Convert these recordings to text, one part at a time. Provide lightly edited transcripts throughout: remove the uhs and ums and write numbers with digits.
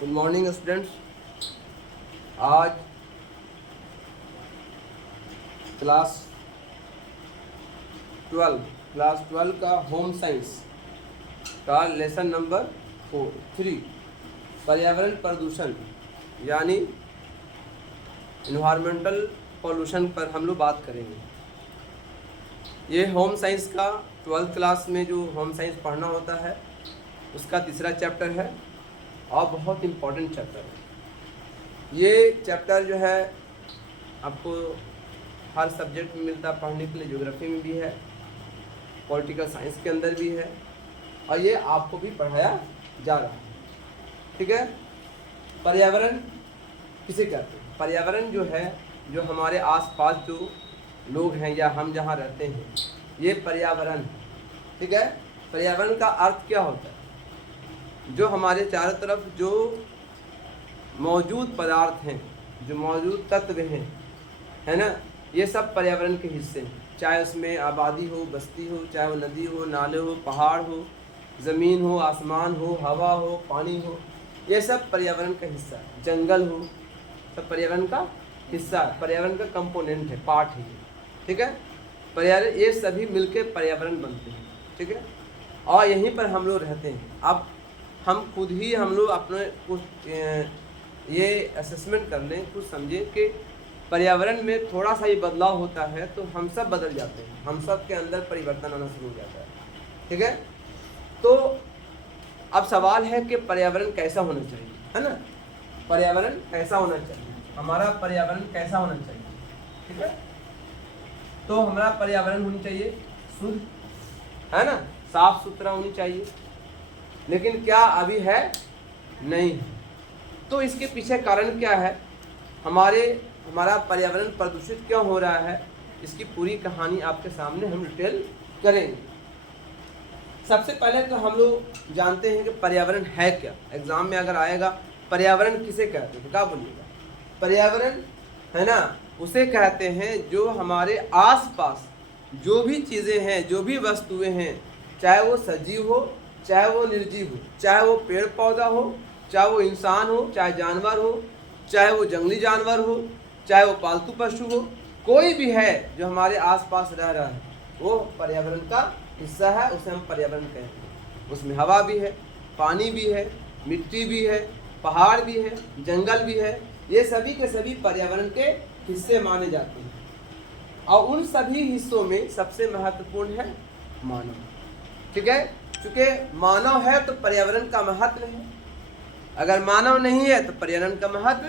Good morning students. आज class 12 का home science का लेसन नंबर 3 पर्यावरण प्रदूषण यानी इन्वायरमेंटल पॉल्यूशन पर हम लोग बात करेंगे। ये होम साइंस का 12th क्लास में जो होम साइंस पढ़ना होता है उसका तीसरा चैप्टर है और बहुत इम्पोर्टेंट चैप्टर है। ये चैप्टर जो है आपको हर सब्जेक्ट में मिलता है पढ़ने के लिए। ज्योग्राफी में भी है, पॉलिटिकल साइंस के अंदर भी है और ये आपको भी पढ़ाया जा रहा है। ठीक है। पर्यावरण किसे कहते हैं? पर्यावरण जो है, जो हमारे आसपास जो लोग हैं या हम जहाँ रहते हैं, ये पर्यावरण। ठीक है। पर्यावरण का अर्थ क्या होता है? जो हमारे चारों तरफ जो मौजूद पदार्थ हैं, जो मौजूद तत्व हैं, है ना, ये सब पर्यावरण के हिस्से हैं। चाहे उसमें आबादी हो, बस्ती हो, चाहे वो नदी हो, नाले हो, पहाड़ हो, ज़मीन हो, आसमान हो, हवा हो, पानी हो, ये सब पर्यावरण का हिस्सा है। जंगल हो, सब पर्यावरण का हिस्सा है, पर्यावरण का कंपोनेंट है, पार्ट है। ठीक है। पर्यावरण ये सभी मिलके पर्यावरण बनते हैं। ठीक है। और यहीं पर हम लोग रहते हैं। अब हम खुद ही हम लोग अपने कुछ ये असेसमेंट कर लें, कुछ समझें कि पर्यावरण में थोड़ा सा ही बदलाव होता है तो हम सब बदल जाते हैं, हम सब के अंदर परिवर्तन आना शुरू हो जाता है। ठीक है। तो अब सवाल है कि पर्यावरण कैसा होना चाहिए, है ना। पर्यावरण कैसा होना चाहिए, हमारा पर्यावरण कैसा होना चाहिए। ठीक है। तो हमारा पर्यावरण होनी चाहिए शुद्ध, है ना, साफ सुथरा होनी चाहिए। लेकिन क्या अभी है? नहीं। तो इसके पीछे कारण क्या है? हमारा पर्यावरण प्रदूषित क्यों हो रहा है? इसकी पूरी कहानी आपके सामने हम डिटेल करेंगे। सबसे पहले तो हम लोग जानते हैं कि पर्यावरण है क्या। एग्जाम में अगर आएगा पर्यावरण किसे कहते हैं तो क्या बोलिएगा? पर्यावरण, है ना, उसे कहते हैं जो हमारे आसपास जो भी चीज़ें हैं, जो भी वस्तुएं हैं, चाहे वो सजीव हो, चाहे वो निर्जीव हो, चाहे वो पेड़ पौधा हो, चाहे वो इंसान हो, चाहे जानवर हो, चाहे वो जंगली जानवर हो, चाहे वो पालतू पशु हो, कोई भी है जो हमारे आसपास रह रहा है वो पर्यावरण का हिस्सा है, उसे हम पर्यावरण कहते हैं। उसमें हवा भी है, पानी भी है, मिट्टी भी है, पहाड़ भी है, जंगल भी है, ये सभी के सभी पर्यावरण के हिस्से माने जाते हैं। और उन सभी हिस्सों में सबसे महत्वपूर्ण है मानव। ठीक है। चूँकि मानव है तो पर्यावरण का महत्व है, अगर मानव नहीं है तो पर्यावरण का महत्व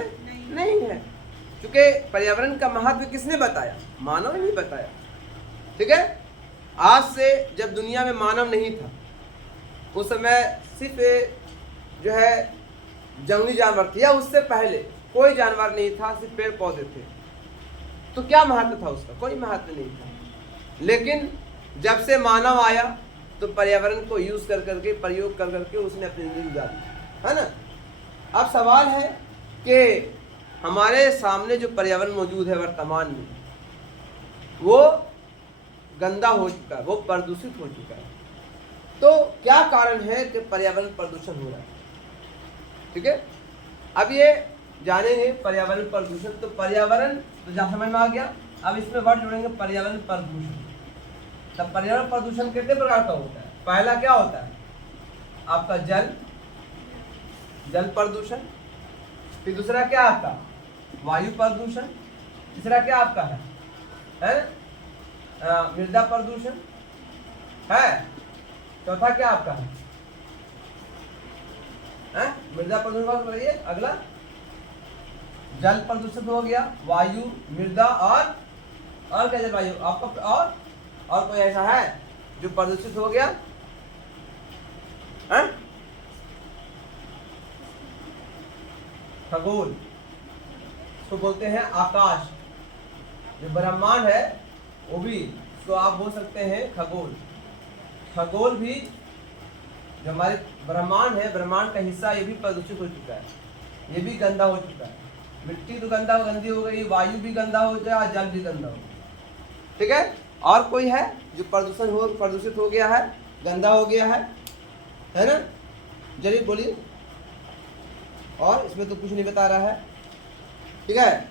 नहीं है। क्योंकि पर्यावरण का महत्व किसने बताया? मानव ने बताया। ठीक है। आज से जब दुनिया में मानव नहीं था, उस समय सिर्फ जो है जंगली जानवर थे, या उससे पहले कोई जानवर नहीं था, सिर्फ पेड़ पौधे थे, तो क्या महत्व था उसका? कोई महत्व नहीं था। लेकिन जब से मानव आया तो पर्यावरण को यूज कर करके, प्रयोग कर करके उसने अपनी जिंदगी गुजारी, है ना। अब सवाल है कि हमारे सामने जो पर्यावरण मौजूद है वर्तमान में, वो गंदा हो चुका है, वो प्रदूषित हो चुका है। तो क्या कारण है कि पर्यावरण प्रदूषण हो रहा है? ठीक है। अब ये जानेंगे पर्यावरण प्रदूषण। तो पर्यावरण तो जहाँ समझ में आ गया। अब इसमें वर्ड जोड़ेंगे पर्यावरण प्रदूषण। तब पर्यावरण प्रदूषण कितने प्रकार का होता है? पहला क्या होता है आपका? जल प्रदूषण। फिर दूसरा क्या आपका? वायु प्रदूषण। तीसरा क्या आपका है मृदा प्रदूषण है। चौथा क्या आपका है मृदा प्रदूषण। बताइए अगला जल प्रदूषण हो गया, वायु, मृदा और क्या जलवायु आपका? और कोई ऐसा है जो प्रदूषित हो गया? खगोल, इसको बोलते हैं आकाश। जो ब्रह्मांड है वो भी, तो आप बोल सकते हैं खगोल। खगोल भी जो हमारे ब्रह्मांड है, ब्रह्मांड का हिस्सा, ये भी प्रदूषित हो चुका है, ये भी गंदा हो चुका है। मिट्टी तो गंदी हो गई, वायु भी गंदा हो गया, जल भी गंदा हो गया। ठीक है। और कोई है जो प्रदूषित हो गया है, गंदा हो गया है ना? जरिए बोलिए। और इसमें तो कुछ नहीं बता रहा है, ठीक है।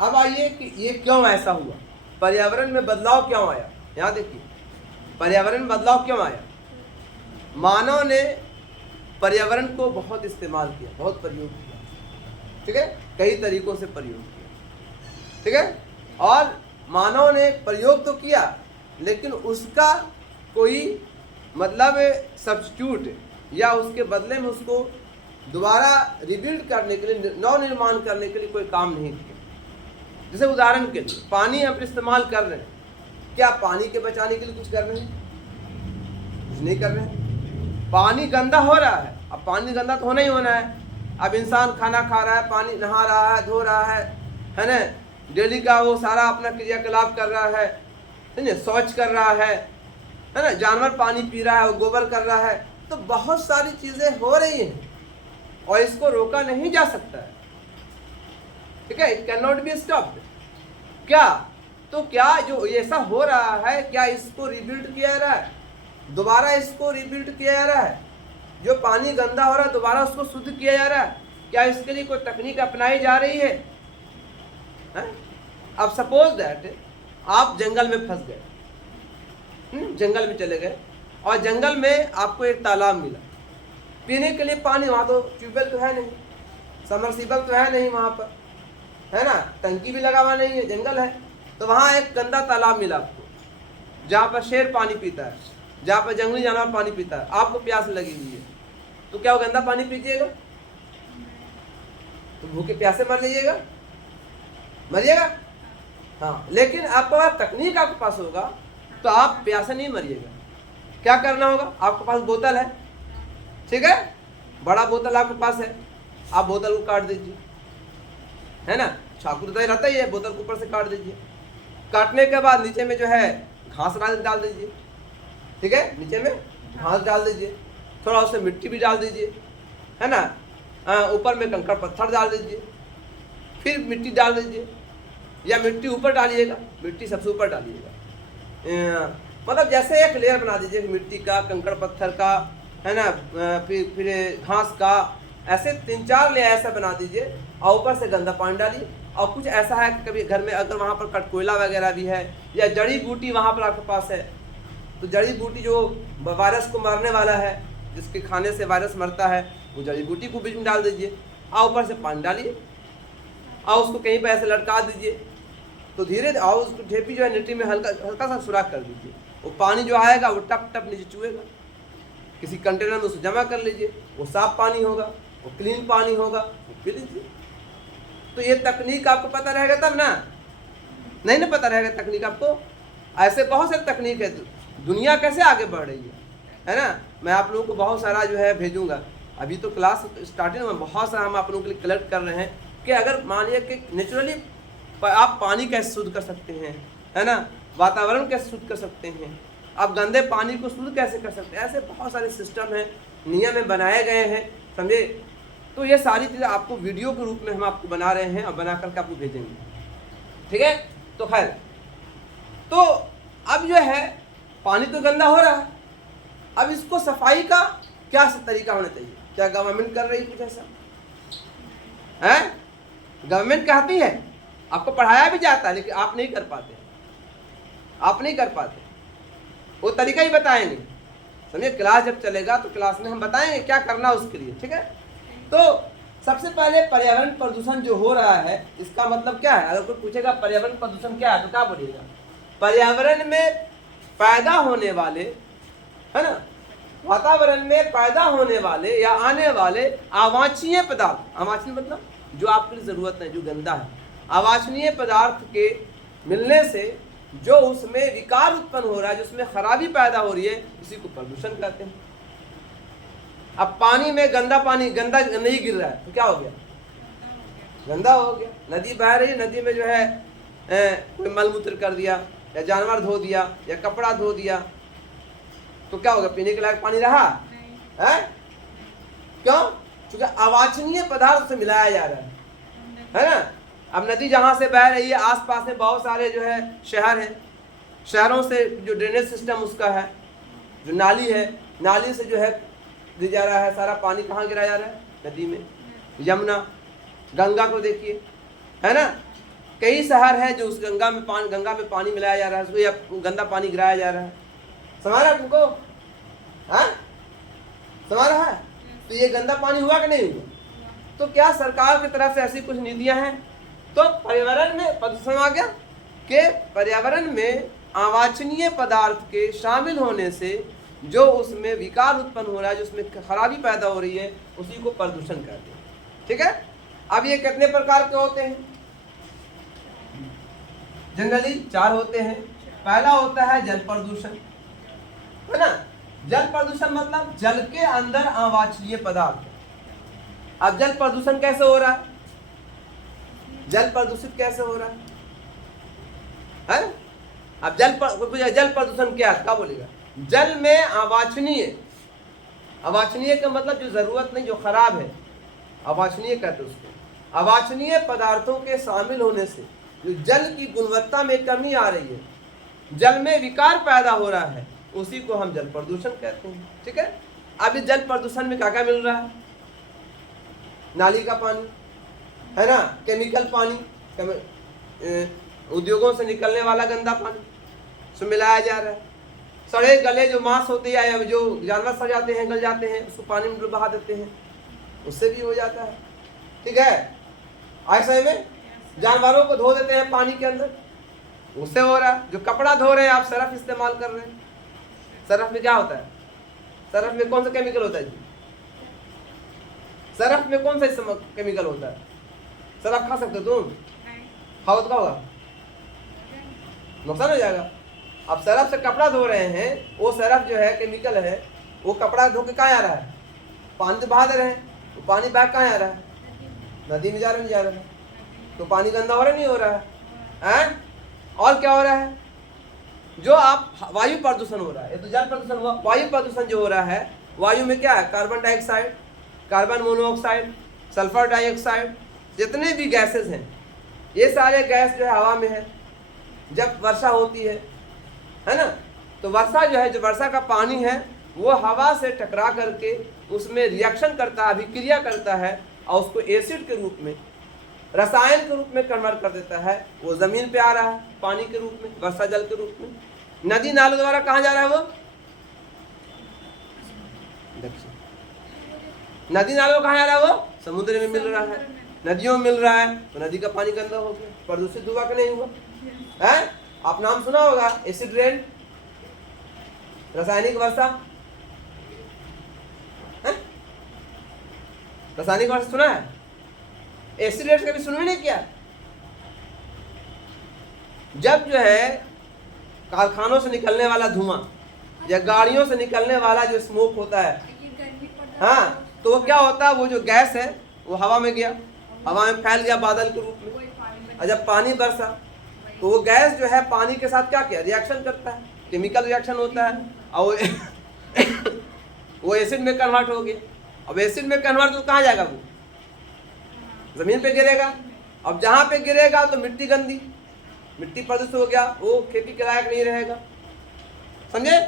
अब आइए कि ये क्यों ऐसा हुआ, पर्यावरण में बदलाव क्यों आया। यहाँ देखिए पर्यावरण में बदलाव क्यों आया। मानव ने पर्यावरण को बहुत इस्तेमाल किया, बहुत प्रयोग किया, ठीक है, कई तरीकों से प्रयोग किया, ठीक है। और मानव ने प्रयोग तो किया लेकिन उसका कोई मतलब सब्स्टिट्यूट या उसके बदले में उसको दोबारा रिबिल्ड करने के लिए, नव निर्माण करने के लिए कोई काम नहीं किया। जैसे उदाहरण के लिए पानी हम इस्तेमाल कर रहे हैं, क्या पानी के बचाने के लिए कुछ कर रहे हैं? कुछ नहीं कर रहे हैं। पानी गंदा हो रहा है, अब पानी गंदा तो होना ही होना है। अब इंसान खाना खा रहा है, पानी नहा रहा है, धो रहा है ना, डेली का वो सारा अपना क्रियाकलाप कर रहा है, शौच कर रहा है ना, जानवर पानी पी रहा है, वो गोबर कर रहा है, तो बहुत सारी चीजें हो रही हैं और इसको रोका नहीं जा सकता है, ठीक है। It can not be stopped. क्या तो क्या जो ऐसा हो रहा है, क्या इसको रिबिल्ड किया जा रहा है, दोबारा इसको रिबिल्ड किया जा रहा है? जो पानी गंदा हो रहा है दोबारा उसको शुद्ध किया जा रहा है? क्या इसके लिए कोई तकनीक अपनाई जा रही है? अब सपोज दैट आप जंगल में फंस गए, जंगल में चले गए और जंगल में आपको एक तालाब मिला, पीने के लिए पानी, वहाँ तो ट्यूबवेल तो है नहीं, समरसीबल तो है नहीं वहाँ पर, है ना, टंकी भी लगा हुआ नहीं है, जंगल है। तो वहाँ एक गंदा तालाब मिला आपको, जहाँ पर शेर पानी पीता है, जहाँ पर जंगली जानवर पानी पीता है, आपको प्यास लगी हुई है, तो क्या वो गंदा पानी पीजिएगा? तो भूखे प्यासे मर जाइएगा, मरिएगा। हाँ, लेकिन आपके पास तकनीक आपके पास होगा तो आप प्यासे नहीं मरिएगा। क्या करना होगा? आपके पास बोतल है, ठीक है, बड़ा बोतल आपके पास है, आप बोतल को काट दीजिए, है ना, चाकू तो रहता ही है, बोतल को ऊपर से काट दीजिए। काटने के बाद नीचे में जो है घास डाल दीजिए, ठीक है, नीचे में घास डाल दीजिए, थोड़ा उसमें मिट्टी भी डाल दीजिए, है ना, ऊपर में कंकड़ पत्थर डाल दीजिए, फिर मिट्टी डाल दीजिए, या मिट्टी ऊपर डालिएगा, मिट्टी सबसे ऊपर डालिएगा, मतलब जैसे एक लेयर बना दीजिए मिट्टी का, कंकड़ पत्थर का, है ना, फिर घास का, ऐसे 3-4 लेयर ऐसा बना दीजिए और ऊपर से गंदा पानी डालिए। और कुछ ऐसा है कि कभी घर में अगर वहाँ पर कटकोयला वगैरह भी है या जड़ी बूटी वहाँ पर आपके पास है, तो जड़ी बूटी जो वायरस को मारने वाला है, जिसके खाने से वायरस मरता है, वो जड़ी बूटी को बीच में डाल दीजिए और ऊपर से पानी डालिए और उसको कहीं पर ऐसे लटका दीजिए, तो धीरे और उसको ढेपी जो है मिट्टी में हल्का सा सुराख कर दीजिए, वो पानी जो आएगा वो टप टप नीचे चुएगा, किसी कंटेनर में उसको जमा कर लीजिए, वो साफ पानी होगा, वो क्लीन पानी होगा, वो पी लीजिए। तो ये तकनीक आपको पता रहेगा तब ना, नहीं ना पता रहेगा तकनीक आपको। ऐसे बहुत सारी तकनीक है, दुनिया कैसे आगे बढ़ रही है ना। मैं आप लोगों को बहुत सारा जो है भेजूंगा, अभी तो क्लास स्टार्टिंग में बहुत सारा हम आप लोगों के लिए कलेक्ट कर रहे हैं कि अगर मानिए कि नेचुरली आप पानी कैसे शुद्ध कर सकते हैं, है ना, वातावरण कैसे शुद्ध कर सकते हैं, आप गंदे पानी को शुद्ध कैसे कर सकते हैं, ऐसे बहुत सारे सिस्टम हैं, नियम में बनाए गए हैं, समझे। तो ये सारी चीज़ें आपको वीडियो के रूप में हम आपको बना रहे हैं और बना करके आपको भेजेंगे, ठीक है। तो खैर, तो अब जो है पानी तो गंदा हो रहा है, अब इसको सफाई का क्या तरीका होना चाहिए? क्या गवर्नमेंट कर रही है कुछ ऐसा है? गवर्नमेंट कहती है, आपको पढ़ाया भी जाता है, लेकिन आप नहीं कर पाते, आप नहीं कर पाते। वो तरीका ही बताएंगे, समझिए। क्लास जब चलेगा तो क्लास में हम बताएंगे क्या करना उसके लिए, ठीक है। तो सबसे पहले पर्यावरण प्रदूषण जो हो रहा है, इसका मतलब क्या है? अगर कोई पूछेगा पर्यावरण प्रदूषण क्या है, तो क्या बोलिएगा? पर्यावरण में पैदा होने वाले, है ना, वातावरण में पैदा होने वाले या आने वाले अवांछनीय पदार्थ, अवांछनीय मतलब जो आपके लिए जरूरत है, जो गंदा है, अवांछनीय पदार्थ के मिलने से जो उसमें विकार उत्पन्न हो रहा है, जिसमें खराबी पैदा हो रही है, उसी को प्रदूषण कहते हैं। अब पानी में गंदा पानी, गंदा नहीं गिर रहा है तो क्या हो गया? गंदा हो गया। नदी बह रही है, नदी में जो है कोई मलमूत्र कर दिया या जानवर धो दिया या कपड़ा धो दिया, तो क्या होगा? पीने के लायक पानी रहा है? क्यों? क्योंकि अवांछनीय पदार्थ से मिलाया जा रहा है ना। अब नदी जहाँ से बह रही है, आसपास में बहुत सारे जो है शहर हैं, शहरों से जो ड्रेनेज सिस्टम उसका है, जो नाली है, नाली से जो है गिर जा रहा है, सारा पानी कहाँ गिराया जा रहा है? नदी में। यमुना, गंगा को देखिए, है ना, कई शहर हैं जो उस गंगा में पानी मिलाया जा रहा है, उसको या गंदा पानी गिराया जा रहा है। समझ रहा है तुमको? हाँ, समझ रहा है? तो ये गंदा पानी हुआ कि नहीं हुआ? तो क्या सरकार की तरफ से ऐसी कुछ नीतियां हैं? तो पर्यावरण में प्रदूषण आ गया कि पर्यावरण में अवांछनीय पदार्थ के शामिल होने से जो उसमें विकार उत्पन्न हो रहा है, जो उसमें खराबी पैदा हो रही है, उसी को प्रदूषण कहते हैं। ठीक है। अब ये कितने प्रकार के होते हैं? जनरली 4 होते हैं। पहला होता है जल प्रदूषण, है ना। जल प्रदूषण मतलब जल के अंदर अवांछनीय पदार्थ। अब जल प्रदूषण कैसे हो रहा है? जल प्रदूषित कैसे हो रहा है? अब जल प्रदूषण क्या है? क्या बोलेगा? जल में अवांछनीय का मतलब जो जरूरत नहीं, जो खराब है, अवांछनीय कहते हैं उसको। अवांछनीय पदार्थों के शामिल होने से जो जल की गुणवत्ता में कमी आ रही है, जल में विकार पैदा हो रहा है, उसी को हम जल प्रदूषण कहते हैं। ठीक है। अब इस जल प्रदूषण में क्या क्या मिल रहा है? नाली का पानी, है ना, केमिकल पानी, उद्योगों से निकलने वाला गंदा पानी उसमें मिलाया जा रहा है। सड़े गले जो मांस होते हैं, जो जानवर सड़ जाते हैं, गल जाते हैं, उसको पानी में बहा देते हैं, उससे भी हो जाता है। ठीक है। ऐसे में जानवरों को धो देते हैं पानी के अंदर, उससे हो रहा है। जो कपड़ा धो रहे हैं, आप सरफ इस्तेमाल कर रहे हैं, सरफ में क्या होता है? सरफ में कौन सा केमिकल होता है जी? सरफ में कौन सा केमिकल होता है? सरफ खा सकते हो तुम? खाओ तो क्या होगा? नुकसान हो जाएगा। अब सरफ से कपड़ा धो रहे हैं, वो सरफ जो है केमिकल है, वो कपड़ा धो के कहाँ आ रहा है? पानी तो बहा दे रहे हैं, वो पानी बह कहाँ आ रहा है? नदी में जा रहा है। तो पानी गंदा हो रहा नहीं हो रहा है? और क्या हो रहा है? जो आप वायु प्रदूषण हो रहा है, ये तो जल प्रदूषण हुआ। वायु प्रदूषण जो हो रहा है, वायु में क्या है? Carbon dioxide, carbon monoxide, sulphur dioxide, जितने भी गैसेस हैं, ये सारे गैस जो है हवा में है। जब वर्षा होती है ना, तो वर्षा जो है, जो वर्षा का पानी है, वो हवा से टकरा करके उसमें रिएक्शन करता है, अभिक्रिया करता है, और उसको एसिड के रूप में, रसायन के रूप में कन्वर्ट कर देता है। वो जमीन पे आ रहा है पानी के रूप में, वर्षा जल के रूप में। नदी नालों द्वारा कहाँ जा रहा है? वो नदी नालों कहाँ जा रहा है? वो समुद्र में मिल रहा है, नदियों में मिल रहा है, तो नदी का पानी गंदा हो गया, प्रदूषित हुआ कि नहीं हुआ? है? आप नाम सुना होगा, एसिड रेन, रासायनिक वर्षा। रासायनिक वर्षा सुना है? एसिड रेन कभी सुनने नहीं किया? जब जो है कारखानों से निकलने वाला धुआं या गाड़ियों से निकलने वाला जो स्मोक होता है, हाँ, तो वो क्या होता है? वो जो गैस है वो हवा में गया, हवा में फैल गया बादल के रूप में, और जब पानी बरसा तो वो गैस जो है पानी के साथ क्या किया? रिएक्शन करता है, केमिकल रिएक्शन होता है, और वो एसिड में कन्वर्ट हो गया। अब एसिड में कन्वर्ट तो कहाँ जाएगा? वो जमीन पे गिरेगा। अब जहाँ पे गिरेगा तो मिट्टी गंदी, मिट्टी प्रदूषित हो गया, वो खेती के लायक नहीं रहेगा। समझे?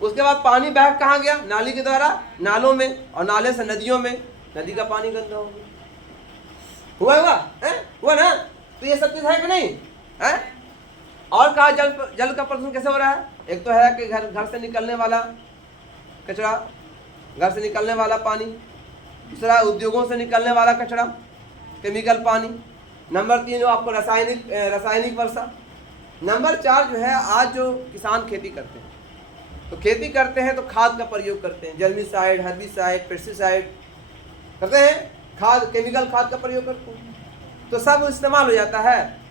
उसके बाद पानी बह कहाँ गया? नाली के द्वारा नालों में, और नाले से नदियों में, नदी का पानी गंदा हो गया। हुआ ना? तो ये सब चीज है कि नहीं है? और कहा जल का प्रदूषण कैसे हो रहा है? एक तो है कि घर से निकलने वाला कचरा, घर से निकलने वाला पानी, दूसरा उद्योगों से निकलने वाला कचरा, केमिकल पानी, नंबर 3 जो आपको रासायनिक वर्षा, नंबर 4 जो है आज जो किसान खेती करते हैं, तो खेती करते हैं तो खाद का प्रयोग करते हैं, जर्मिसाइड, हर्बिसाइड, पेस्टिसाइड करते हैं, खाद, केमिकल खाद का प्रयोग करते हैं, तो सब इस्तेमाल हो जाता है।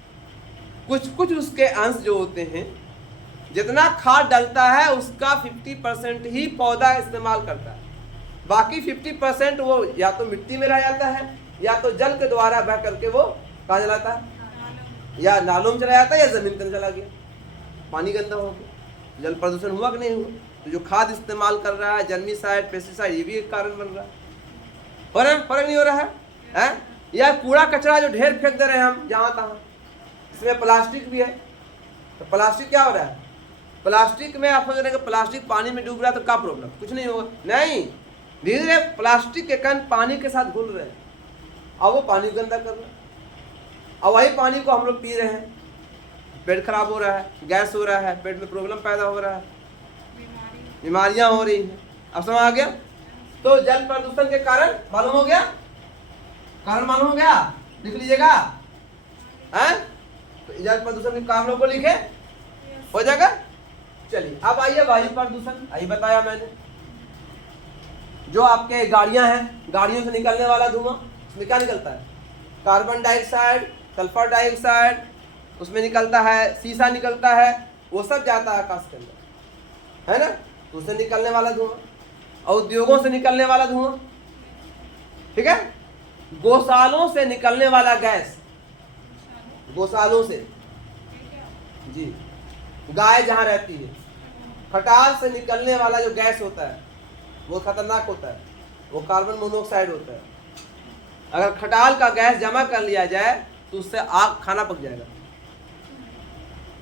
कुछ उसके अंश जो होते हैं, जितना खाद डलता है उसका 50% ही पौधा इस्तेमाल करता है, बाकी 50% वो या तो मिट्टी में रह जाता है, या तो जल के द्वारा बह करके वो कहाँ चला जाता है? या नालों में चला जाता है, या जमीन पर चला गया, पानी गंदा हो गया। जल प्रदूषण हुआ कि नहीं हुआ? तो जो खाद इस्तेमाल कर रहा है, जर्मिसाइड, पेस्टिसाइड, ये भी एक कारण बन रहा है। फर्क नहीं हो रहा है? या कूड़ा कचरा जो ढेर फेंक दे रहे हैं हम जहाँ तहाँ, इसमें प्लास्टिक भी है, तो प्लास्टिक क्या हो रहा है? प्लास्टिक में आप सोच रहे हैं कि प्लास्टिक पानी में डूब रहा है तो क्या प्रॉब्लम? कुछ नहीं होगा। नहीं, धीरे धीरे प्लास्टिक के कण पानी के साथ घुल रहे हैं, अब वो पानी गंदा कर रहा है, और वही पानी को हम लोग पी रहे हैं, पेट खराब हो रहा है, गैस हो रहा है, पेट में प्रॉब्लम पैदा हो रहा है, बीमारियां हो रही हैं। अब समझ आ गया? तो जल प्रदूषण के कारण मालूम हो गया, कारण मालूम हो गया, लिख लीजिएगा हैं? तो जल प्रदूषण के कारणों को लिखे, हो जाएगा। चलिए अब आइए वायु प्रदूषण। आई बताया मैंने, जो आपके गाड़ियां हैं, गाड़ियों से निकलने वाला धुआं, उसमें क्या निकलता है? कार्बन डाइऑक्साइड, सल्फर डाइऑक्साइड, उसमें निकलता है, शीशा निकलता है, वो सब जाता है आकाश के अंदर, है ना? तो उससे निकलने वाला धुआं, और उद्योगों से निकलने वाला धुआं, ठीक है? गौशालों से निकलने वाला गैस, गौशालों से जी, गाय जहाँ रहती है, खटाल से निकलने वाला जो गैस होता है वो खतरनाक होता है, वो कार्बन मोनोऑक्साइड होता है। अगर खटाल का गैस जमा कर लिया जाए तो उससे आग, खाना पक जाएगा।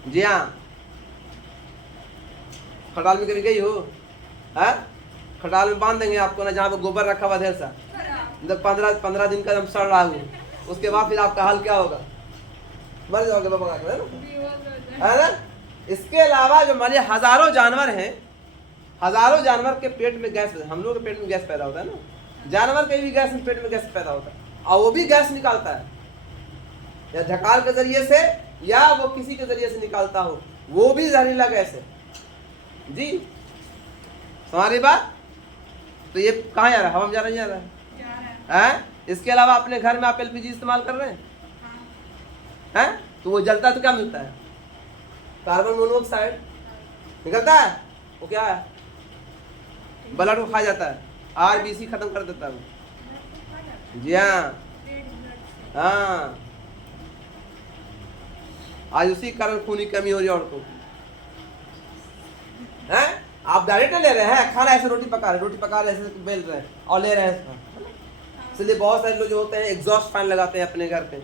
जी हाँ, खटाल में कभी गई हो? है? खटाल में बांध देंगे आपको ना, जहाँ पे गोबर रखा हुआ ढेर सा, 15 दिन का हम सड़ रहा हूँ, उसके बाद फिर आपका हाल क्या होगा? मर जाओगे बाबा, है ना? इसके अलावा जो मान हजारों जानवर हैं, हजारों जानवर के पेट में गैस, हम लोग के पेट में गैस पैदा होता है ना, जानवर के भी गैस पेट में गैस पैदा होता है, और वो भी गैस निकालता है, या झकाल के जरिए से या वो किसी के जरिए से निकालता हो, वो भी जहरीला गैस है जी। हमारी बात तो ये कहाँ जा रहा है? हवा में जा रहा है? इसके अलावा अपने घर में आप एलपीजी इस्तेमाल कर रहे हैं? तो वो जलता तो क्या मिलता है? कार्बन मोनोऑक्साइड निकलता है, वो क्या है? ब्लड को खा जाता है, आरबीसी खत्म कर देता है। जी हाँ, आज उसी कारण खून की कमी हो रही है औरतों को, हैं? आप डायरेक्ट ले रहे हैं खाना, ऐसे रोटी पका रहे ऐसे बेल रहे हैं और ले रहे हैं, इसलिए बहुत सारे लोग जो होते हैं एग्जॉस्ट फैन लगाते हैं अपने घर पे,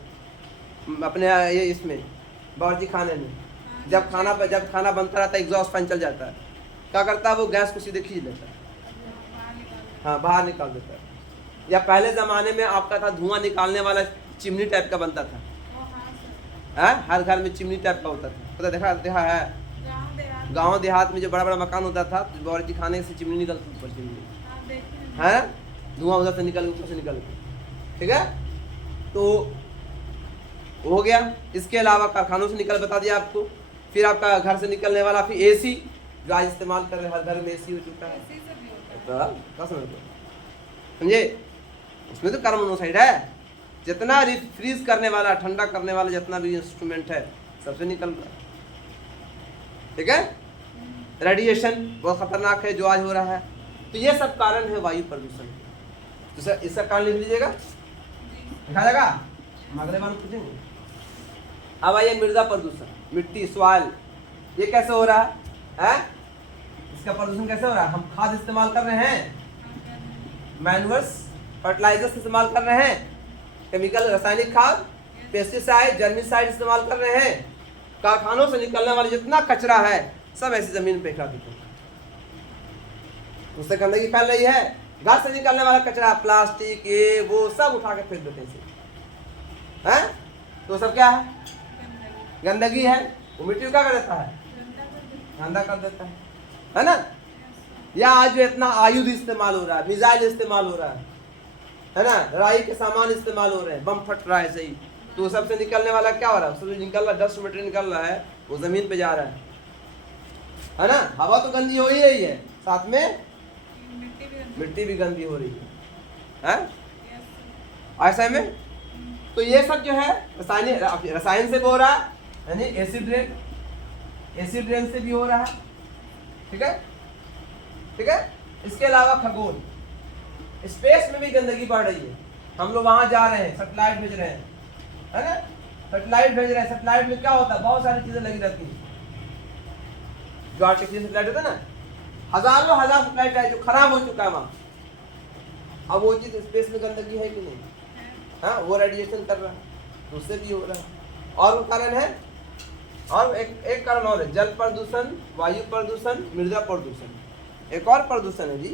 अपने ये इसमें बावर्ची खाने में, जब खाना बनता रहता है एग्जॉस्ट फैन चल जाता है, क्या करता है? वो गैस को सीधे खींच लेता है, हाँ, बाहर निकाल देता है। या पहले ज़माने में आपका था धुआं निकालने वाला चिमनी टाइप का बनता था, हर घर में चिमनी टाइप का होता था, पता देखा है? गांव देहात में जो बड़ा बड़ा मकान होता था, बावर्ची खाने से चिमनी निकलती, ऊपर चिमनी है, धुआं उधर से निकल, ऊपर से निकल, ठीक है? तो हो गया। इसके अलावा कारखानों से निकल, बता दिया आपको। फिर आपका घर से निकलने वाला, फिर एसी जो आज इस्तेमाल कर रहे हैं, हर घर में एसी हो चुका है, समझे? उसमें तो कार्बन मोनोऑक्साइड है। जितना फ्रीज करने वाला, ठंडा करने वाला जितना भी इंस्ट्रूमेंट है, सबसे निकल रहा है, ठीक है? रेडिएशन बहुत खतरनाक है जो आज हो रहा है। तो ये सब कारण है वायु प्रदूषण। तो सर इसका कारण लिख लीजिएगा, लिखा जाएगा, हम अगले बार पूछेंगे। अब आइए मृदा प्रदूषण, मिट्टी, सॉइल, ये कैसे हो रहा है? इसका प्रदूषण कैसे हो रहा है? हम खाद इस्तेमाल कर रहे हैं, मैन्युअल्स, फर्टिलाइजर्स इस्तेमाल कर रहे हैं, केमिकल, रासायनिक खाद, पेस्टिसाइड, जर्मिसाइड इस्तेमाल कर रहे हैं। कारखानों से निकलने वाला जितना कचरा है सब ऐसी जमीन पे फेंक देते हैं, उससे गंदगी फैल रही है। घर से निकलने वाला कचरा, प्लास्टिक, ये वो सब उठा के फेंक देते हैं, तो सब क्या है? गंदगी है। वो मिट्टी को क्या कर देता है? गंदा कर देता है ना? या आज जो इतना आयुध इस्तेमाल हो रहा है, मिसाइल इस्तेमाल हो रहा है ना, लड़ाई के सामान इस्तेमाल हो रहे हैं, बम फट रहा है, सही, तो सबसे निकलने वाला क्या हो रहा है? सबसे निकल रहा, डस्ट मटेरियल निकल रहा है, वो जमीन पे जा रहा है ना? हवा तो गंदी हो ही रही है, साथ में मिट्टी भी गंदी हो रही है, ऐसा में। तो ये सब जो है रसायन से भी हो रहा है, यानी एसिड रेन से भी हो रहा है, ठीक है? ठीक है? इसके अलावा खगोल, स्पेस में भी गंदगी बढ़ रही है। हम लोग वहां जा रहे हैं, सैटेलाइट भेज रहे हैं, है ना? सैटेलाइट भेज रहे हैं, सैटेलाइट में क्या होता है? बहुत सारी चीजें लगी रहती हैं, जो आर्टिफिशियल सैटेलाइट होता है ना, हजारों हजार सैटेलाइट है जो खराब हो चुका है वहां। अब वो चीज स्पेस में गंदगी है कि नहीं? हाँ, वो रेडिएशन कर रहा है, उससे भी हो रहा है। और वो कारण है, और एक कारण और है, जल प्रदूषण, वायु प्रदूषण, मृदा प्रदूषण। एक और प्रदूषण है जी,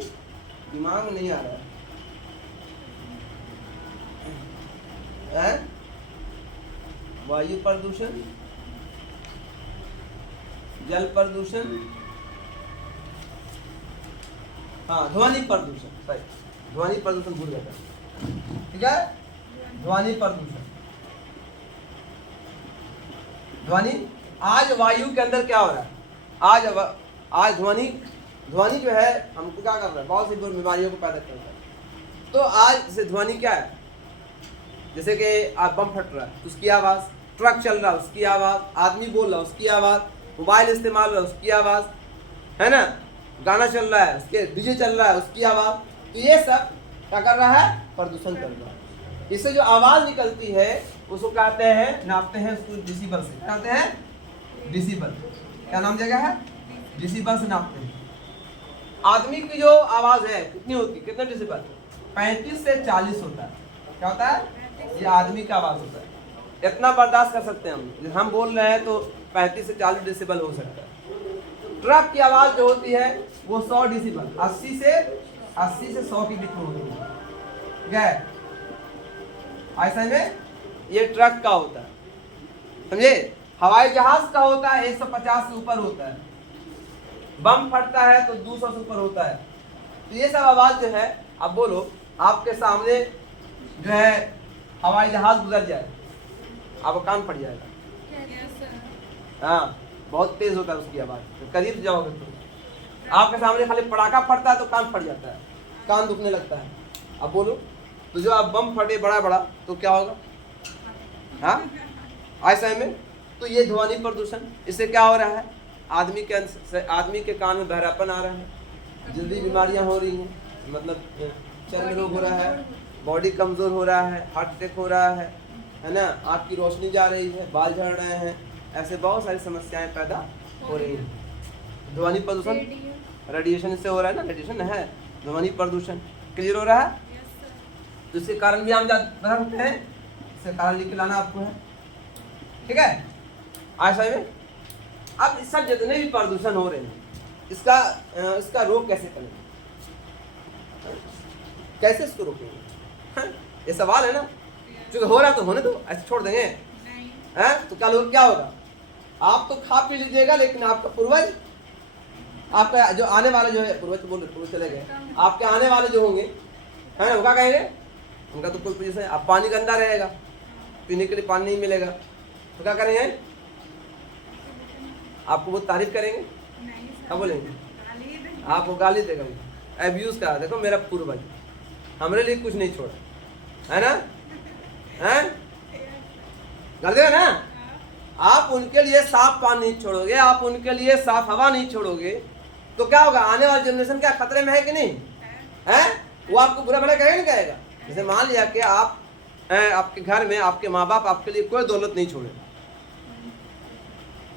दिमाग में नहीं आ रहा है, वायु प्रदूषण, जल प्रदूषण, हाँ ध्वनि प्रदूषण, सही, ध्वनि प्रदूषण भूल गया था, ठीक है। ध्वनि प्रदूषण, ध्वनि, आज वायु के अंदर क्या हो रहा है, आज ध्वनि जो है हमको क्या कर रहा है, बहुत सी बीमारियों को पैदा करता है। तो आज जैसे ध्वनि क्या है, जैसे कि आप बम फट रहा है उसकी आवाज़, ट्रक चल रहा है उसकी आवाज़, आदमी बोल रहा है उसकी आवाज़, मोबाइल इस्तेमाल रहा है उसकी आवाज़, है ना, गाना चल रहा है उसके, डीजे चल रहा है उसकी आवाज़। तो ये सब क्या कर रहा है, प्रदूषण कर रहा है। इससे जो आवाज़ निकलती है उसको कहते हैं, नापते हैं उसको डिसिबल से, कहते हैं डिसिबल। क्या नाम जगह है, डिसिबल से नापते हैं। आदमी की जो आवाज़ है कितनी होती है, कितने डिसिबल, 35 से 40 होता है। क्या होता है, ये आदमी का आवाज़ होता है, इतना बर्दाश्त कर सकते हैं हम बोल रहे हैं तो 35 से 40 डिसिबल हो सकता है। ट्रक की आवाज़ जो होती है वो 100 डिसिबल, 80 से 100 के बीच में होती है, ठीक है। ऐसा में ये ट्रक का होता है, समझे। हवाई जहाज का होता है 150 से ऊपर होता है, बम फटता है तो 200 से ऊपर होता है। तो ये सब आवाज़ जो है, अब बोलो आपके सामने जो है हवाई जहाज गुजर जाए, आपको कान फट जाएगा, हाँ बहुत तेज होता है उसकी आवाज़, तो करीब जाओगे तो आपके सामने खाली पटाखा फटता है तो कान फट जाता है, कान दुखने लगता है। अब बोलो तो जो आप बम फटे बड़ा बड़ा तो क्या होगा, हाँ ऐसा में। तो ये ध्वनि प्रदूषण, इससे क्या हो रहा है, आदमी के कान में बहरापन आ रहा है, जल्दी बीमारियां हो रही हैं, मतलब चर्म रोग हो रहा है, बॉडी कमज़ोर हो रहा है, हार्ट अटैक हो रहा है ना, आपकी रोशनी जा रही है, बाल झड़ रहे हैं, ऐसे बहुत सारी समस्याएं पैदा हो रही हैं। ध्वनि प्रदूषण, रेडिएशन से हो रहा है ना, रेडिएशन है, ध्वनि प्रदूषण क्लियर हो रहा है। तो इसके कारण भी हम बता सकते हैं, इसके कारण लिख के लाना आपको है, ठीक है। ऐसा में अब इस सब जितने भी प्रदूषण हो रहे हैं इसका रोक कैसे करें, कैसे इसको रोकेंगे, ये सवाल है ना। क्योंकि हो रहा तो होने दो, ऐसे छोड़ देंगे हैं तो कल क्या होगा, आप तो खा पी लीजिएगा, लेकिन आपका पूर्वज, आपका जो आने वाले जो है, पूर्वज बोल रहे, पूर्वज चले गए, आपके आने वाले जो होंगे है ना, वो क्या कहेंगे, उनका तो कोई पोजीशन है, अब पानी गंदा रहेगा, पीने के लिए पानी नहीं मिलेगा, तो क्या करेंगे, आपको वो तारीफ करेंगे, क्या बोलेंगे, आपको गाली देगा, एब्यूज करा, देखो मेरा पूर्वज हमारे लिए कुछ नहीं छोड़ा, है ना, हैं कर देगा ना। आप उनके लिए साफ पानी नहीं छोड़ोगे, आप उनके लिए साफ हवा नहीं छोड़ोगे, तो क्या होगा, आने वाली जनरेशन क्या खतरे में है कि नहीं है, वो आपको बुरा भला कहेगा नहीं कहेगा। जैसे मान लिया कि आप आपके घर में आपके माँ बाप आपके लिए कोई दौलत नहीं छोड़े,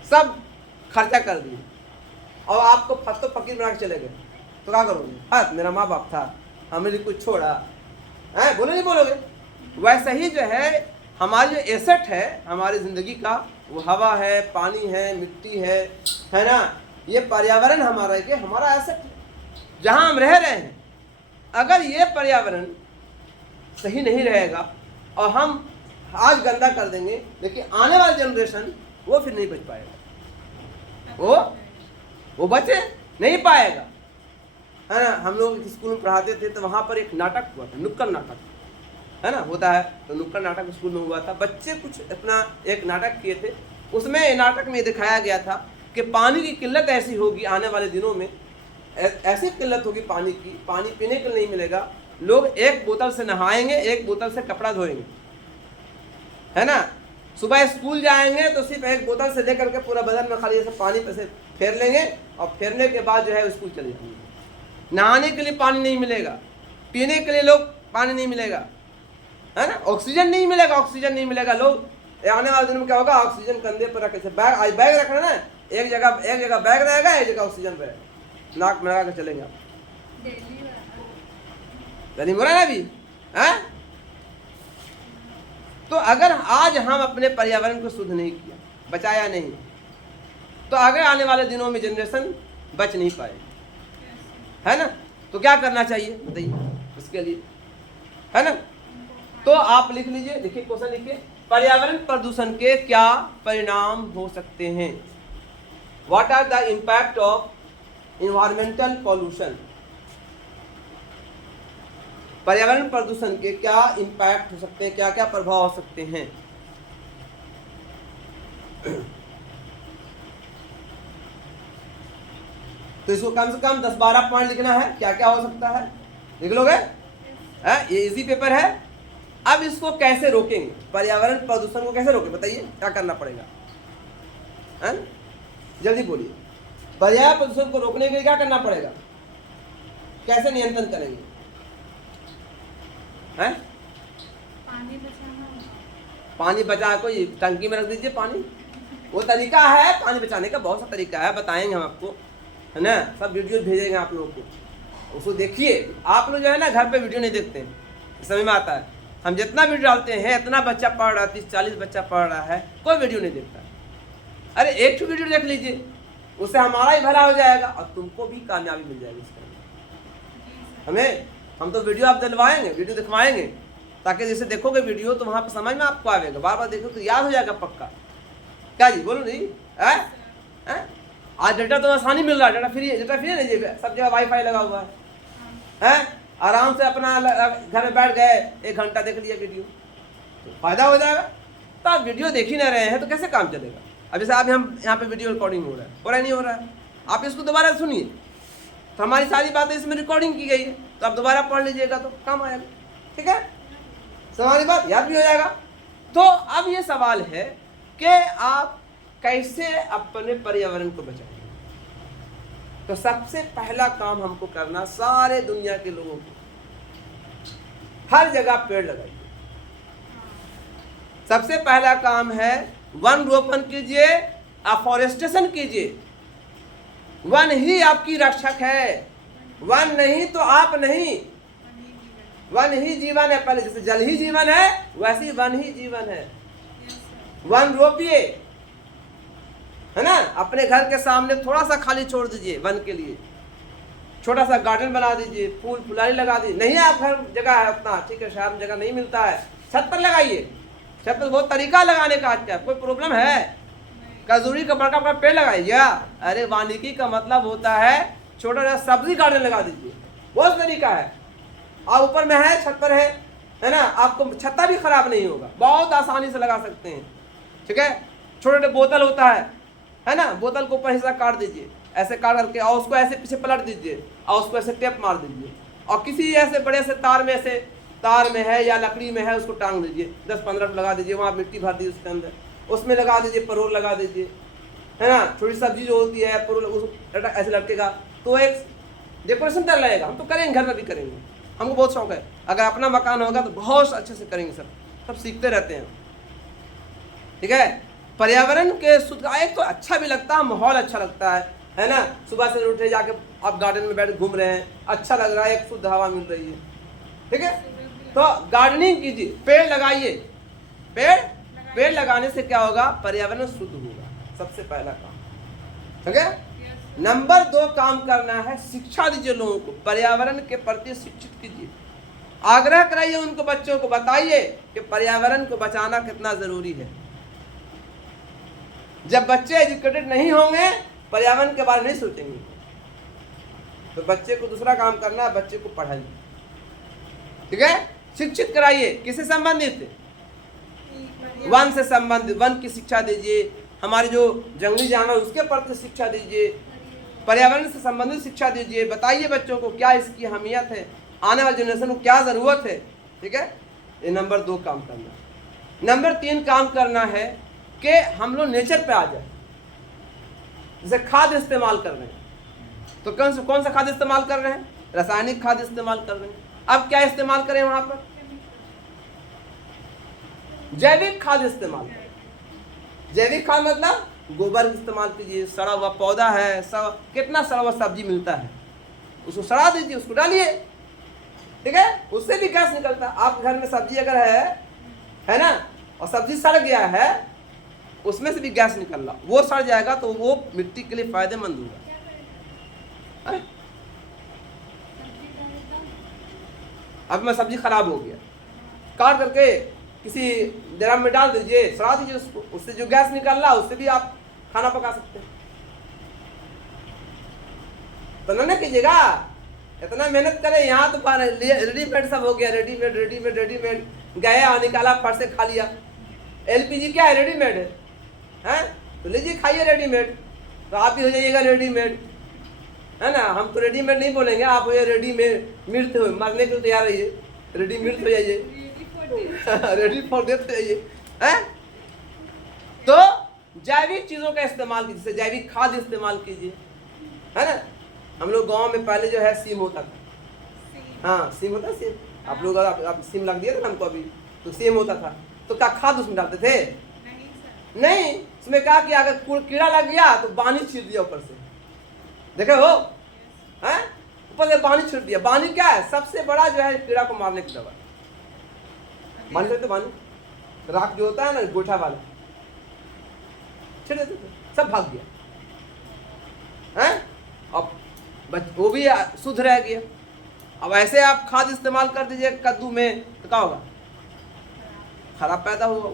सब खर्चा कर दिए और आपको फतो फकीर बना के चले गए, तो क्या करोगे, हाँ मेरा माँ बाप था हमें लिए कुछ छोड़ा है, बोले नहीं बोलोगे। वैसा ही जो है हमारी जो एसेट है हमारी ज़िंदगी का, वो हवा है, पानी है, मिट्टी है ना, ये पर्यावरण हमारा है कि हमारा एसेट है, जहाँ हम रह रहे हैं। अगर ये पर्यावरण सही नहीं रहेगा और हम आज गंदा कर देंगे, लेकिन आने वाली जनरेशन वो फिर नहीं बच पाएगा, वो बचे नहीं पाएगा, है ना। हम लोग स्कूल में पढ़ाते थे तो वहाँ पर एक नाटक हुआ था, नुक्कड़ नाटक, है ना, होता है, तो नुक्कड़ नाटक स्कूल में हुआ था, बच्चे कुछ अपना एक नाटक किए थे, उसमें नाटक में दिखाया गया था कि पानी की किल्लत ऐसी होगी आने वाले दिनों में, ऐसी किल्लत होगी पानी की, पानी पीने के लिए नहीं मिलेगा, लोग एक बोतल से नहाएंगे, एक बोतल से कपड़ा धोएंगे, है ना। सुबह स्कूल जाएंगे तो सिर्फ एक बोतल से लेकर के पूरा बदन में खाली ऐसे पानी पे से फेर लेंगे और फेरने के बाद जो है स्कूल चले जाएंगे। नहाने के लिए पानी नहीं मिलेगा, पीने के लिए लोग पानी नहीं मिलेगा, है ना, ऑक्सीजन नहीं मिलेगा, ऑक्सीजन नहीं मिलेगा। लोग आने वाले दिन में क्या होगा, ऑक्सीजन कंधे पर रखे, बैग रखना ना, एक जगह बैग रहेगा, एक जगह ऑक्सीजन रहेगा, नाक में लगा के चलेंगे आप, नहीं बोला ना अभी, है। तो अगर आज हम अपने पर्यावरण को शुद्ध नहीं किया, बचाया नहीं, तो आगे आने वाले दिनों में जनरेशन बच नहीं पाएगी, है ना। तो क्या करना चाहिए बताइए इसके लिए, है ना। तो आप लिख लीजिए, देखिए क्वेश्चन लिखिए, पर्यावरण प्रदूषण के क्या परिणाम हो सकते हैं? What are the impact of environmental pollution? पर्यावरण प्रदूषण के क्या इम्पैक्ट हो सकते हैं, क्या क्या प्रभाव हो सकते हैं? तो इसको कम से कम 10-12 पॉइंट लिखना है, क्या क्या हो सकता है, लिख लोगे? ये इजी पेपर है। अब इसको कैसे रोकेंगे, पर्यावरण प्रदूषण को कैसे रोकें, बताइए क्या करना पड़ेगा? जल्दी बोलिए, पर्यावरण प्रदूषण को रोकने के लिए क्या करना पड़ेगा, कैसे नियंत्रण करेंगे? पानी बचा, कोई टंकी में रख दीजिए पानी, वो तरीका है पानी बचाने का, बहुत सा तरीका है, बताएंगे हम आपको, है ना, सब वीडियो भेजेंगे आप लोगों को, उसको देखिए। आप लोग जो है ना घर पे वीडियो नहीं देखते हैं, समझ में आता है, हम जितना वीडियो डालते हैं इतना बच्चा पढ़ रहा है, 30-40 बच्चा पढ़ रहा है, कोई वीडियो नहीं देखता। अरे एक वीडियो देख लीजिए, उससे हमारा ही भला हो जाएगा और तुमको भी कामयाबी मिल जाएगी इसका। हम तो वीडियो आप दिलवाएंगे, वीडियो दिखवाएंगे, ताकि जैसे देखोगे वीडियो तो वहाँ पर समझ में आपको आएगा, बार बार देखो तो याद हो जाएगा पक्का। क्या जी बोलो नहीं? आज डेटा तो आसानी मिल रहा है, डेटा फ्री है, सब जगह वाईफाई लगा हुआ है, आराम से अपना घर में बैठ गए, 1 घंटा देख लिया वीडियो, तो फायदा हो जाएगा। तो आप वीडियो देख ही ना रहे हैं तो कैसे काम चलेगा? अब जैसे अभी हम यहाँ पे वीडियो रिकॉर्डिंग हो रहा है नहीं हो रहा है, आप इसको दोबारा सुनिए, तो हमारी सारी बातें इसमें रिकॉर्डिंग की गई है, तो आप दोबारा पढ़ लीजिएगा तो काम आएगा, ठीक है, हमारी बात याद भी हो जाएगा। तो अब ये सवाल है कि आप कैसे अपने पर्यावरण को बचाएंगे? तो सबसे पहला काम हमको करना, सारे दुनिया के लोगों को हर जगह पेड़ लगाइए। सबसे पहला काम है वन रोपण कीजिए, अफॉरेस्टेशन कीजिए। वन ही आपकी रक्षक है, वन नहीं तो आप नहीं, वन ही जीवन है। पहले जैसे जल ही जीवन है वैसे वन ही जीवन है। वन रोपिए, है ना, अपने घर के सामने थोड़ा सा खाली छोड़ दीजिए वन के लिए, छोटा सा गार्डन बना दीजिए, फूल फुलारी लगा दीजिए। नहीं आप घर जगह है उतना, ठीक है, शहर में जगह नहीं मिलता है, छत पर लगाइए। छत पर बहुत तरीका लगाने का, आज क्या कोई प्रॉब्लम है? खजूरी का बड़का बड़ा पेड़ लगाइए। अरे वानिकी का मतलब होता है छोटा सा सब्जी गार्डन लगा दीजिए, बहुत तरीका है। आप ऊपर में है, छत पर है ना, आपको छत्ता भी खराब नहीं होगा, बहुत आसानी से लगा सकते हैं, ठीक है। छोटे बोतल होता है ना, बोतल को ऊपर हिस्सा काट दीजिए, ऐसे काट करके, और उसको ऐसे पीछे पलट दीजिए और उसको ऐसे टेप मार दीजिए, और किसी ऐसे बड़े से तार में है या लकड़ी में है उसको टांग दीजिए, 10-15 लगा दीजिए, वहाँ मिट्टी भर दीजिए उसके अंदर, उसमें लगा दीजिए, परोल लगा दीजिए, है ना, छोटी सब्जी जो होती है परोल उस ऐसे लटकेगा तो एक डेकोरेशन कर लगेगा। हम तो करेंगे, घर में भी करेंगे, हमको बहुत शौक है। अगर अपना मकान होगा तो बहुत अच्छे से करेंगे, सब सीखते रहते हैं, ठीक है। पर्यावरण के शुद्ध, एक तो अच्छा भी लगता है, माहौल अच्छा लगता है ना, सुबह से उठे जाके आप गार्डन में बैठ घूम रहे हैं, अच्छा लग रहा है, एक शुद्ध हवा मिल रही है, ठीक है। तो गार्डनिंग कीजिए, पेड़ लगाइए। पेड़ लगाने से क्या होगा? पर्यावरण शुद्ध होगा, सबसे पहला काम, ठीक है। नंबर 2 काम करना है, शिक्षा दीजिए लोगों को, पर्यावरण के प्रति शिक्षित कीजिए, आग्रह कराइए उनको, बच्चों को बताइए कि पर्यावरण को बचाना कितना जरूरी है। जब बच्चे एजुकेटेड नहीं होंगे, पर्यावरण के बारे में नहीं सोचेंगे, तो बच्चे को दूसरा काम करना है, बच्चे को पढ़ाइए, ठीक है, शिक्षित कराइए। किससे संबंधित? वन से संबंधित, वन की शिक्षा दीजिए, हमारे जो जंगली जानवर उसके प्रति शिक्षा दीजिए, पर्यावरण से संबंधित शिक्षा दीजिए, बताइए बच्चों को क्या इसकी अहमियत है, आने वाले जनरेशन को क्या ज़रूरत है, ठीक है। ये नंबर 2 काम करना है। नंबर 3 काम करना है कि हम लोग नेचर पे आ जाए। जैसे खाद इस्तेमाल कर रहे हैं, तो कौन सा खाद इस्तेमाल कर रहे हैं? रासायनिक खाद इस्तेमाल कर रहे हैं। अब क्या इस्तेमाल करें वहां पर? जैविक खाद इस्तेमाल करें। जैविक खाद मतलब गोबर इस्तेमाल कीजिए, सड़ा हुआ पौधा है, कितना सड़ा हुआ सब्जी मिलता है, उसको सड़ा दीजिए, उसको डालिए, ठीक है, उससे भी गैस निकलता है। आप घर में सब्जी अगर है ना, और सब्जी सड़ गया है, उसमें से भी गैस निकल रहा, वो सड़ जाएगा तो वो मिट्टी के लिए फायदेमंद होगा। अब मैं सब्जी खराब हो गया, काट करके किसी ड्रम में डाल दीजिए, सड़ा दीजिए उसको, उससे जो गैस निकल रहा है उससे भी आप खाना पका सकते हैं। तो ना कीजिएगा, इतना मेहनत करें। यहाँ तो रेडीमेड सब हो गया, रेडीमेड रेडीमेड रेडीमेड, गया और निकाला, फट से खा लिया। एलपीजी क्या है? रेडीमेड है, तो लीजिए खाइए रेडीमेड, तो आप भी हो जाइएगा रेडीमेड, है ना। हम तो रेडीमेड नहीं बोलेंगे, आप हो रेडीमेड मृत हो, मरने को तैयार रहिए, रेडी मृत हो जाइए, रेडी फॉर डेथ हो जाइए, हैं। तो जैविक चीजों का इस्तेमाल कीजिए, जैविक खाद इस्तेमाल कीजिए, है ना। हम लोग गांव में पहले जो है सीम होता था, हाँ सीम होता, सीम आप लोग आप सीम लग दिया था हमको अभी, तो सीम होता था, तो क्या खाद उसमें डालते थे? नहीं, उसमें क्या किया, अगर कीड़ा लग गया तो पानी छीट दिया ऊपर से, देखे हो, हैं, ऊपर से पानी छीट दिया। पानी क्या है? सबसे बड़ा जो है कीड़ा को मारने की दवा। पानी तो पानी राख जो होता है ना गोठा वाला, छीट देते थे, सब भाग गया, हैं। अब वो भी शुद्ध रह गया। अब ऐसे आप खाद इस्तेमाल कर दीजिए कद्दू में, तो क्या होगा? खराब पैदा होगा,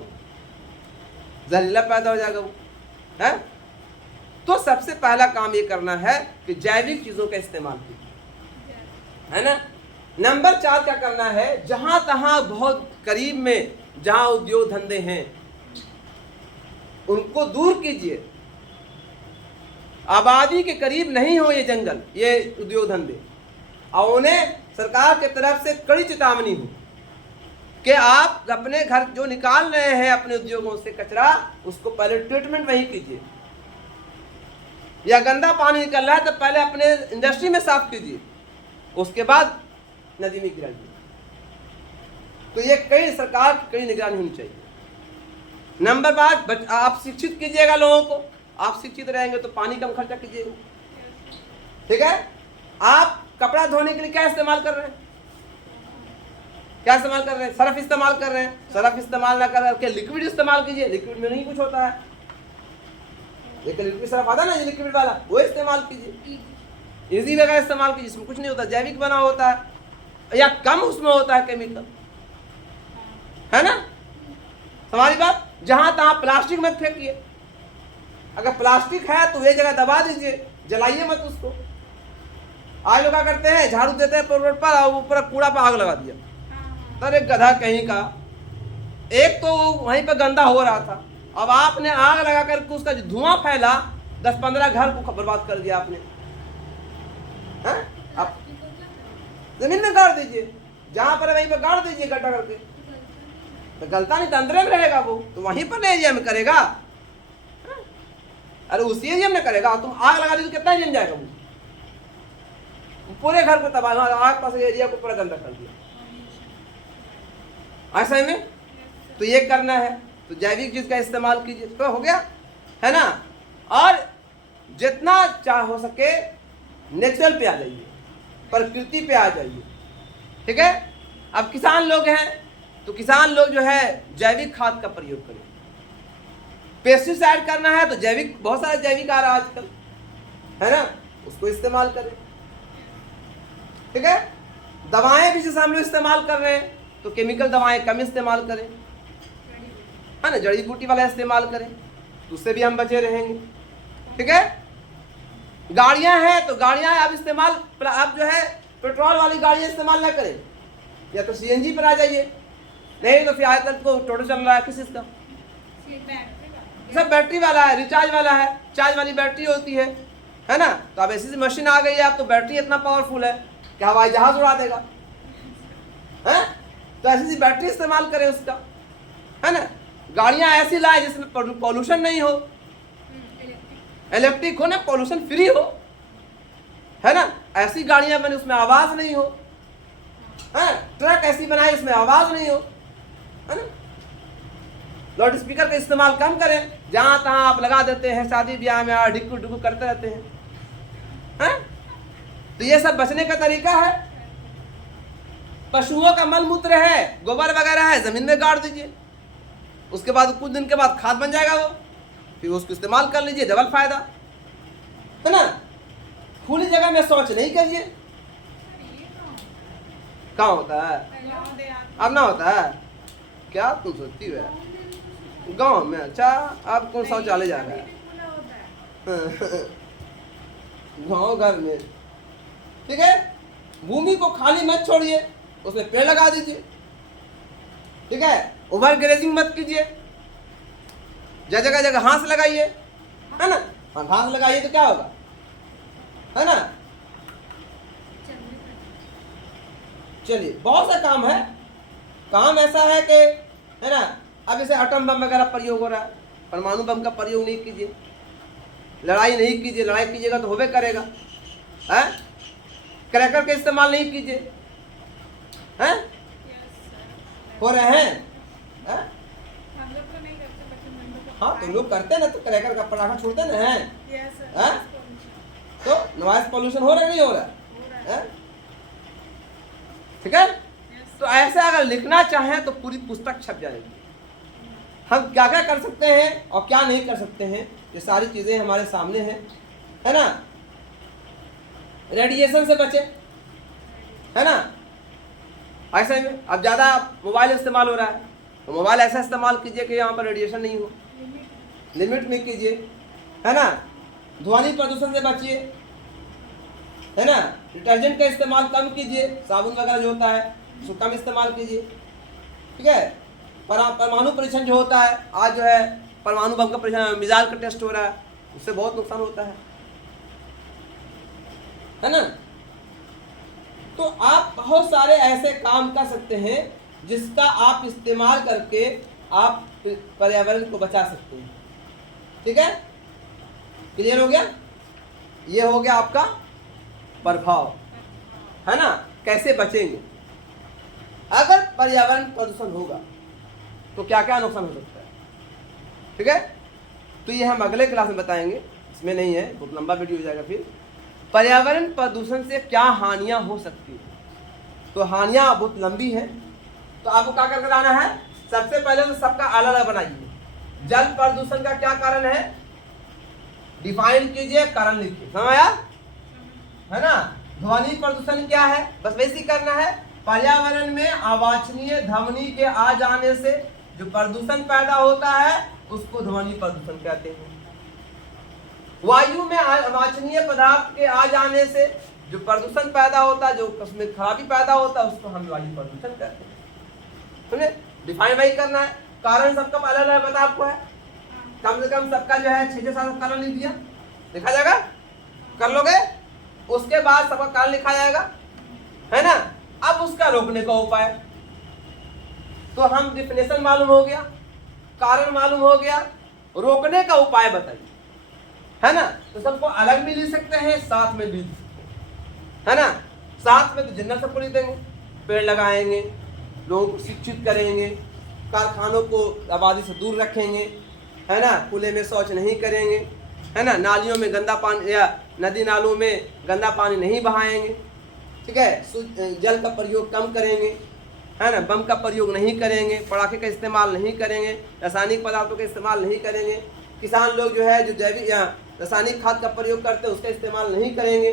जहरीला पैदा हो जाएगा वो, है। तो सबसे पहला काम ये करना है कि जैविक चीजों का इस्तेमाल कीजिए, है ना। नंबर 4 क्या करना है? जहां तहां बहुत करीब में जहां उद्योग धंधे हैं उनको दूर कीजिए। आबादी के करीब नहीं हो ये जंगल, ये उद्योग धंधे, और उन्हें सरकार की तरफ से कड़ी चेतावनी हो कि आप अपने घर जो निकाल रहे हैं अपने उद्योगों से कचरा, उसको पहले ट्रीटमेंट वहीं कीजिए। या गंदा पानी निकल रहा है तो पहले अपने इंडस्ट्री में साफ कीजिए, उसके बाद नदी में गिरा दीजिए। तो ये कई सरकार की कड़ी निगरानी होनी चाहिए। नंबर 5, आप शिक्षित कीजिएगा लोगों को। आप शिक्षित रहेंगे तो पानी कम खर्चा कीजिएगा, ठीक है। आप कपड़ा धोने के लिए क्या इस्तेमाल कर रहे हैं? क्या इस्तेमाल कर रहे हैं? सर्फ इस्तेमाल कर रहे हैं। सर्फ इस्तेमाल ना करके लिक्विड इस्तेमाल कीजिए। लिक्विड में नहीं कुछ होता है, लेकिन लिक्विड सर्फ आता है ना, लिक्विड वाला, वो इस्तेमाल कीजिए। इजी वगैरह इस्तेमाल कीजिए, इसमें कुछ नहीं होता, जैविक बना होता है या कम उसमें होता है केमिकल, है ना। हमारी बात। जहां तहां प्लास्टिक मत फेंकिए। अगर प्लास्टिक है तो ये जगह दबा दीजिए, जलाइए मत उसको। आज लोग क्या करते हैं, झाड़ू देते हैं रोड पर और ऊपर कूड़ा पर आग लगा दिया। अरे गधा कहीं का, एक तो वहीं पर गंदा हो रहा था, अब आपने आग लगा कर उसका जो धुआं फैला 10-15 घर को बर्बाद कर दिया आपने, हैं। आप जमीन में गाड़ दीजिए, जहां पर वहीं पर गाड़ दीजिए गड्ढा करके, तो गलता नहीं, अंदर में रहेगा वो, तो वहीं पर एरिया में करेगा। अरे उसी एरिया में करेगा, तुम आग लगा दी तो कितना जम जाएगा वो, पूरे घर को तबाह, आग पास एरिया को पूरा गंदा कर दिया, ऐसा में। तो ये करना है, तो जैविक चीज का इस्तेमाल कीजिए, तो हो गया, है ना। और जितना चाह हो सके नेचुरल पे आ जाइए, प्रकृति पे आ जाइए, ठीक है। अब किसान लोग हैं तो किसान लोग जो है जैविक खाद का प्रयोग करें। पेस्टिसाइड करना है तो जैविक, बहुत सारा जैविक आ रहा है आजकल, है ना, उसको इस्तेमाल करें, ठीक है। दवाएं भी जैसे हम लोग इस्तेमाल कर रहे हैं तो केमिकल दवाएं कम इस्तेमाल करें, है ना, जड़ी बूटी वाला इस्तेमाल करें, तो उससे भी हम बचे रहेंगे, ठीक है। गाड़ियां हैं तो गाड़ियां आप इस्तेमाल, आप जो है पेट्रोल वाली गाड़ियां इस्तेमाल ना करें, या तो सीएनजी पर आ जाइए, नहीं तो फिर आजकल को टोटो चल रहा है किस चीज का, सब बैटरी वाला है, रिचार्ज वाला है, चार्ज वाली बैटरी होती है ना। तो अब ऐसी मशीन आ गई है, अब तो बैटरी इतना पावरफुल है कि हवाई जहाज उड़ा देगा, है। तो ऐसी बैटरी इस्तेमाल करें उसका, है ना। गाड़ियां ऐसी लाए जिसमें पॉल्यूशन नहीं हो, इलेक्ट्रिक हो ना, पॉल्यूशन फ्री हो, है ना। ऐसी गाड़ियां बने उसमें आवाज नहीं हो, है। ट्रक ऐसी बनाए उसमें आवाज नहीं हो, है ना। लाउड स्पीकर का इस्तेमाल कम करें, जहां तहां आप लगा देते हैं, शादी ब्याह में डिक्कू डिक्कू करते रहते हैं। तो ये सब बचने का तरीका है। पशुओं का मल मूत्र है, गोबर वगैरह है, जमीन में गाड़ दीजिए, उसके बाद कुछ दिन के बाद खाद बन जाएगा वो, फिर उसको इस्तेमाल कर लीजिए, डबल फायदा, है ना। खुली जगह में शौच नहीं करिए। कहाँ होता है, अब ना होता है, क्या तुम सोचती हो यार, गांव में अच्छा आप कौन शौचालय जा रहा है गांव घर में, ठीक है। भूमि को खाली मत छोड़िए, उसमें पेड़ लगा दीजिए, ठीक है। ओवर ग्रेजिंग मत कीजिए, जगह जगह घास लगाइए, है ना। हाँ, घास लगाइए तो क्या होगा, है ना। चलिए, बहुत सा काम है, काम ऐसा है कि, है ना। अब जैसे एटम बम वगैरह प्रयोग हो रहा है, परमाणु बम का प्रयोग नहीं कीजिए, लड़ाई नहीं कीजिए, लड़ाई कीजिएगा तो होबे करेगा, है। क्रैकर का इस्तेमाल नहीं कीजिए, हैं, हो रहे हैं, है? हाँ, तो लोग करते हैं ना, तो क्रैकर का पटाखा छोड़ते ना हैं, हैं? तो नॉइज पॉल्यूशन हो रहा है नहीं हो रहा है, ठीक है। तो ऐसे अगर लिखना चाहें तो पूरी पुस्तक छप जाएगी। हम क्या क्या कर सकते हैं और क्या नहीं कर सकते हैं, ये सारी चीजें हमारे सामने हैं, है ना। रेडिएशन से बचे, है ना। ऐसे में अब ज्यादा मोबाइल इस्तेमाल हो रहा है, तो मोबाइल ऐसा इस्तेमाल कीजिए कि यहाँ पर रेडिएशन नहीं हो, लिमिट में कीजिए, है ना। ध्वनि प्रदूषण से बचिए, है ना। डिटर्जेंट का इस्तेमाल कम कीजिए, साबुन वगैरह जो होता है उसको कम इस्तेमाल कीजिए, ठीक है। परमाणु परीक्षण जो होता है, आज जो है परमाणु बम का परीक्षण, मिसाइल का टेस्ट हो रहा है, उससे बहुत नुकसान होता है ना। तो आप बहुत सारे ऐसे काम कर सकते हैं जिसका आप इस्तेमाल करके आप पर्यावरण को बचा सकते हैं, ठीक है। क्लियर हो गया, ये हो गया आपका प्रभाव, है ना। कैसे बचेंगे, अगर पर्यावरण प्रदूषण होगा तो क्या क्या नुकसान हो सकता है, ठीक है। तो ये हम अगले क्लास में बताएंगे, इसमें नहीं है, बहुत लंबा वीडियो हो जाएगा। फिर पर्यावरण प्रदूषण से क्या हानियां हो सकती है, तो हानियां बहुत लंबी है, तो आपको क्या करके लाना है। सबसे पहले तो सबका अलग अलग बनाइए। जल प्रदूषण का क्या कारण है, डिफाइन कीजिए, कारण लिखिए, समझ आया, है ना। ध्वनि प्रदूषण क्या है, बस वैसे ही करना है। पर्यावरण में अवांछनीय ध्वनि के आ जाने से जो प्रदूषण पैदा होता है उसको ध्वनि प्रदूषण कहते हैं। वायु में अवांछनीय पदार्थ के आ जाने से जो प्रदूषण पैदा होता है, जो उसमें खराबी पैदा होता है, उसको हम वायु प्रदूषण कहते हैं, समझे। डिफाइन वही करना है। कारण सबका अलग अलग पता आपको है, कम से कम सबका जो है 6-7 कारण लिख दिया, लिखा जाएगा, कर लोगे। उसके बाद सबका कारण लिखा जाएगा, है ना। अब उसका रोकने का उपाय, तो हम डिफिनेशन मालूम हो गया, कारण मालूम हो गया, रोकने का उपाय बताइए, है ना। तो सबको अलग भी लिख सकते हैं, साथ में भी, है ना। साथ में तो जनरल सबको लिख देंगे, पेड़ लगाएंगे, लोगों को शिक्षित करेंगे, कारखानों को आबादी से दूर रखेंगे, है ना। खुले में शौच नहीं करेंगे, है ना। नालियों में गंदा पानी या नदी नालों में गंदा पानी नहीं बहाएंगे, ठीक है। जल का प्रयोग कम करेंगे, है ना। बम का प्रयोग नहीं करेंगे, पटाखे का इस्तेमाल नहीं करेंगे, रासायनिक पदार्थों का इस्तेमाल नहीं करेंगे। किसान लोग जो है जो जैविक या रासायनिक खाद का प्रयोग करते हैं उसका इस्तेमाल नहीं करेंगे,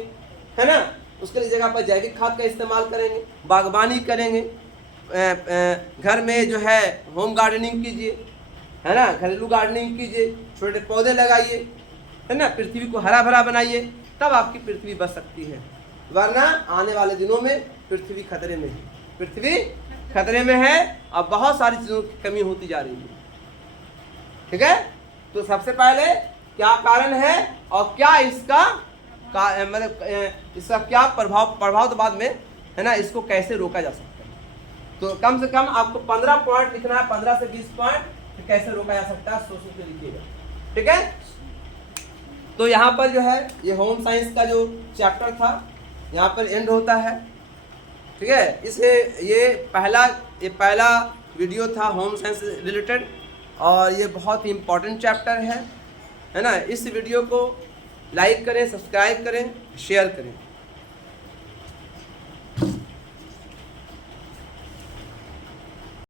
है ना। उसके जगह पर जैविक खाद का इस्तेमाल करेंगे, बागवानी करेंगे, घर में जो है होम गार्डनिंग कीजिए, है ना। घरेलू गार्डनिंग कीजिए, छोटे पौधे लगाइए, है ना। पृथ्वी को हरा भरा बनाइए, तब आपकी पृथ्वी बच सकती है, वरना आने वाले दिनों में पृथ्वी खतरे में है, पृथ्वी खतरे में है और बहुत सारी चीज़ों की कमी होती जा रही है, ठीक है। तो सबसे पहले क्या कारण है और क्या इसका मतलब इसका क्या प्रभाव तो बाद में, है ना। इसको कैसे रोका जा सकता है, तो कम से कम आपको 15 पॉइंट लिखना है, 15 से 20 पॉइंट, तो कैसे रोका जा सकता है सोच के लिखिएगा, ठीक है। तो यहाँ पर जो है ये होम साइंस का जो चैप्टर था यहाँ पर एंड होता है, ठीक है। इसे ये पहला वीडियो था होम साइंस रिलेटेड, और ये बहुत ही इम्पोर्टेंट चैप्टर है ना। इस वीडियो को लाइक करें, सब्सक्राइब करें, शेयर करें।